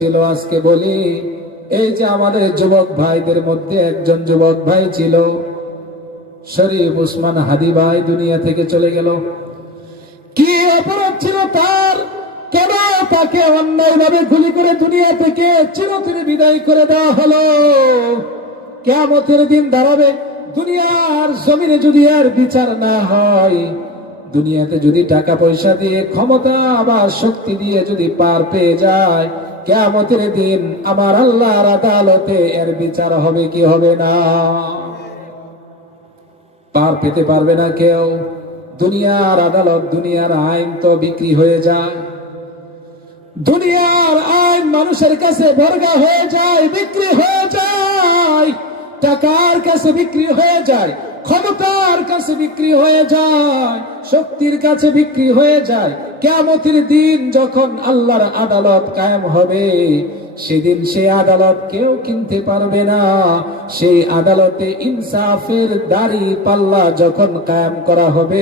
ছিল। আজকে বলি, এই যে আমাদের যুবক ভাইদের মধ্যে একজন যুবক ভাই ছিল, শরীফ উসমান হাদি ভাই দুনিয়া থেকে চলে গেল। কি অপরাধ ছিল তার? কেন তাকে অন্যায়ভাবে গুলি করে দুনিয়া থেকে চিরতরে বিদায় করে দেওয়া হলো? কিয়ামতের দিন দাঁড়াবে, দুনিয়ার জমিনে যদি আর বিচার না হয়, দুনিয়াতে যদি টাকা পয়সা দিয়ে, ক্ষমতা বা শক্তি দিয়ে যদি পার পেয়ে যায়, কিয়ামতের দিন আমার আল্লাহর আদালতে এর বিচার হবে কি হবে না? পার পেতে পারবে না কেউ। দুনিয়ার আদালত, দুনিয়ার আইন তো বিক্রি হয়ে যায়। দুনিয়ার আইন মানুষের কাছে বর্গা হয়ে যায়, বিক্রি হয়ে যায়। টাকার কাছে বিক্রি হয়ে যায়, ক্ষমতার কাছে বিক্রি হয়ে যায়, শক্তির কাছে বিক্রি হয়ে যায়। কিয়ামতের দিন যখন আল্লাহর আদালত কায়েম হবে, সেদিন সে আদালত কেউ কিনতে পারবে না। সেই আদালতে ইনসাফের দাড়ি পাল্লা যখন কায়েম করা হবে,